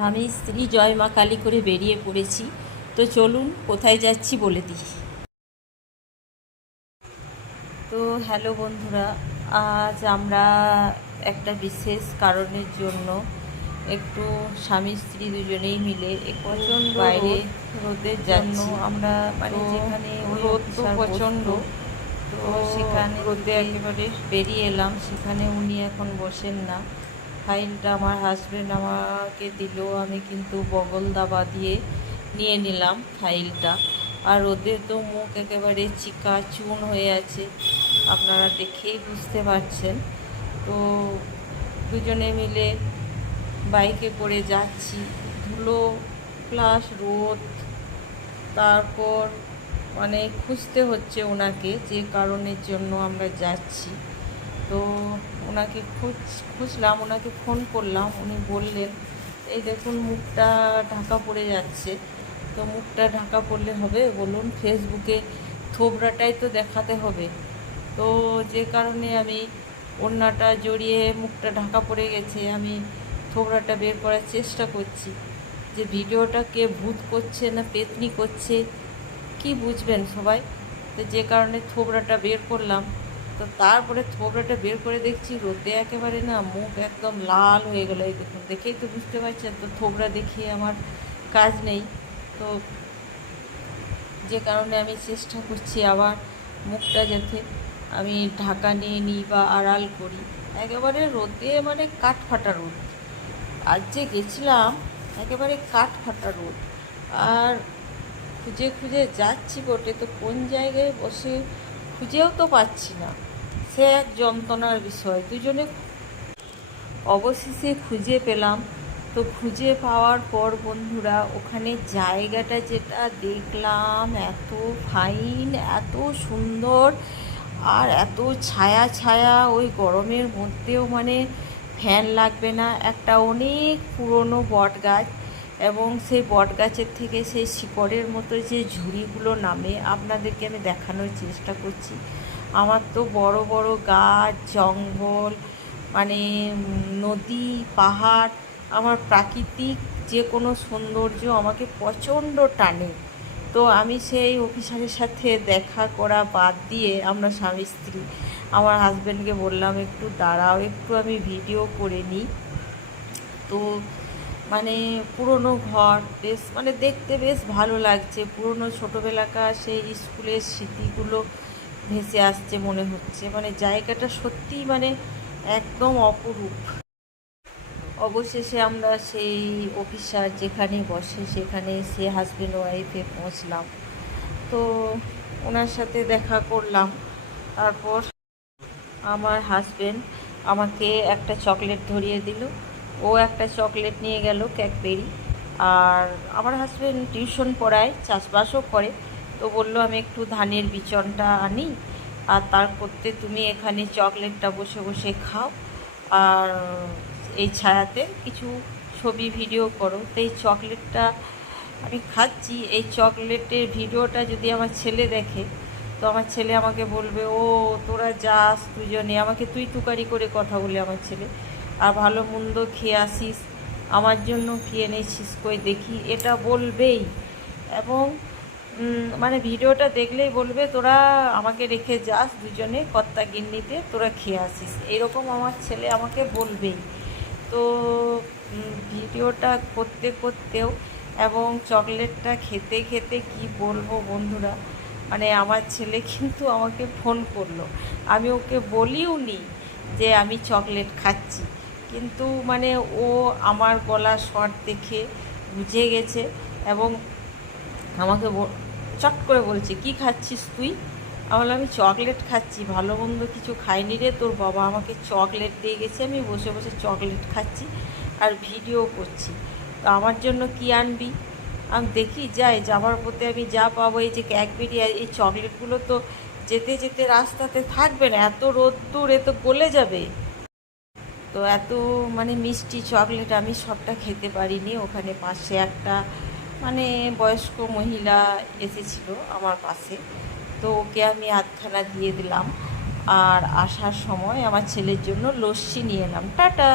স্বামী স্ত্রী জয় মা কালী করে বেরিয়ে পড়েছি। তো চলুন কোথায় যাচ্ছি বলে দিই। তো হ্যালো বন্ধুরা আজ আমরা একটা বিশেষ কারণের জন্য একটু স্বামী স্ত্রী দুজনেই মিলে একটু প্রচণ্ড বাইরে রোদের জন্য আমরা মানে যেখানে রোদ তো প্রচণ্ড। তো সেখানে রোদে একেবারে বেরিয়ে এলাম সেখানে উনি এখন বসেন না। ফাইলটা আমার হাজব্যান্ড আমাকে দিল, আমি কিন্তু বগল দাবা দিয়ে নিয়ে নিলাম ফাইলটা। আর ওদের তো মুখ একেবারে চিকা চুন হয়ে আছে, আপনারা দেখেই বুঝতে পারছেন। তো দুজনে মিলে বাইকে করে যাচ্ছি, ধুলো প্লাস রোদ। তারপর মানে খুঁজতে হচ্ছে ওনাকে যে কারণের জন্য আমরা যাচ্ছি। তো ওনাকে খুঁজ, খুঁজলাম, ওনাকে ফোন করলাম, উনি বললেন, এই দেখুন, মুখটা ঢাকা পড়ে যাচ্ছে। তো মুখটা ঢাকা পড়লে হবে, বলুন, ফেসবুকে থোবরাটাই তো দেখাতে হবে। তো যে কারণে আমি ওড়নাটা জড়িয়ে মুখটা ঢাকা পড়ে গেছে, আমি থোবরাটা বের করার চেষ্টা করছি। যে ভিডিওটা কে ভূত করছে না পেতনি করছে, কি বুঝবেন সবাই? তো যে কারণে থোবরাটা বের করলাম। তো তারপরে থোবরাটা বের করে দেখছি, রোদে একেবারে না মুখ একদম লাল হয়ে গেলো। এই দেখুন, দেখেই তো বুঝতে পারছেন, তো থোবরা দেখিয়ে আমার কাজ নেই। তো যে কারণে আমি চেষ্টা করছি আবার মুখটা যাতে আমি ঢাকা নিয়ে নিই বা আড়াল করি। একেবারে রোদে মানে কাঠ ফাটা রোদ। আজ যে গেছিলাম, একেবারে কাঠ ফাটা রোদ। আর খুঁজে খুঁজে যাচ্ছি বটে, তো কোন জায়গায় বসে খুঁজেও তো পাচ্ছি না। সে এক যন্ত্রণার বিষয়। দুজনে অবশেষে খুঁজে পেলাম। তো খুঁজে পাওয়ার পর বন্ধুরা, ওখানে জায়গাটা যেটা দেখলাম, এত ফাইন এত সুন্দর আর এত ছায়া ছায়া, ওই গরমের মধ্যেও মানে ফ্যান লাগবে না। একটা অনেক পুরনো বট গাছ এবং সেই বট গাছের থেকে সেই শিকড়ের মতো যে ঝুড়িগুলো নামে, আপনাদেরকে আমি দেখানোর চেষ্টা করছি। আমার তো বড় বড় গাছ, জঙ্গল মানে নদী, পাহাড়, আমার প্রাকৃতিক যে কোনো সৌন্দর্য আমাকে প্রচণ্ড টানে। তো আমি সেই অফিসারের সাথে দেখা করা বাদ দিয়ে আমরা স্বামী, স্ত্রী, আমার হাজব্যান্ডকে বললাম, একটু দাঁড়াও, একটু আমি ভিডিও করে নিই। তো মানে পুরনো ঘর, বেশ মানে দেখতে বেশ ভালো লাগছে। পুরনো ছোটোবেলাকার সেই স্কুলের স্মৃতিগুলো ভেসে আসছে মনে হচ্ছে। মানে জায়গাটা সত্যিই মানে একদম অপরূপ। অবশেষে আমরা সেই অফিসার যেখানে বসে সেখানে সে হাজব্যান্ড ওয়াইফে পৌঁছলাম। তো ওনার সাথে দেখা করলাম। তারপর আমার হাজব্যান্ড আমাকে একটা চকলেট ধরিয়ে দিল। ও একটা চকলেট নিয়ে গেল ক্যাকবেরি আর আমার হাজব্যান্ড টিউশন পড়ায়, চাষবাসও করে। তো বলল, আমি একটু ধানের বিচনটা আনি, আর তার করতে তুমি এখানে চকলেটটা বসে বসে খাও, আর এই ছায়াতে কিছু ছবি ভিডিও করো। তো এই চকলেটটা আমি খাচ্ছি। এই চকলেটের ভিডিওটা যদি আমার ছেলে দেখে, তো আমার ছেলে আমাকে বলবে, ও, তোরা যাস দুজনে, আমাকে তুই তুকারি করে কথা বলে আমার ছেলে, আর ভালো মন্দ খেয়ে আসিস, আমার জন্য কি এনেছিস কই দেখি। এটা বলবেই। এবং মানে ভিডিওটা দেখলেই বলবে, তোরা আমাকে রেখে যাস দুজনে, কর্তা গিন্নিতে, তোরা খেয়ে আসিস। এরকম আমার ছেলে আমাকে বলবেই। তো ভিডিওটা করতে করতেও এবং চকলেটটা খেতে খেতে কি বলব বন্ধুরা মানে আমার ছেলে কিন্তু আমাকে ফোন করল। আমি ওকে বলিও নি যে আমি চকলেট খাচ্ছি। কিন্তু মানে ও আমার গলা শট দেখে বুঝে গেছে এবং আমাকে চট করে বলছে, কি খাচ্ছিস তুই? বললাম, আমি চকলেট খাচ্ছি, ভালো মন্দ কিছু খাইনি রে, তোর বাবা আমাকে চকলেট দিয়ে গেছে, আমি বসে বসে চকলেট খাচ্ছি আর ভিডিও করছি। তো আমার জন্য কি আনবি? আমি দেখি, যাই, যাবার পথে আমি যা পাবো, এই যে ক্যাকবেরি আর এই চকলেটগুলো তো যেতে যেতে রাস্তাতে থাকবে না, এত রোদ্দুর এ তো গলে যাবে। তো এত মানে মিষ্টি চকলেট আমি সবটা খেতে পারিনি, ওখানে পাশে একটা মানে বয়স্ক মহিলা এসেছিল আমার পাশে। তো ওকে আমি আধখানা দিয়ে দিলাম। আর আসার সময় আমার ছেলের জন্য লস্যি নিয়ে এলাম। টাটা!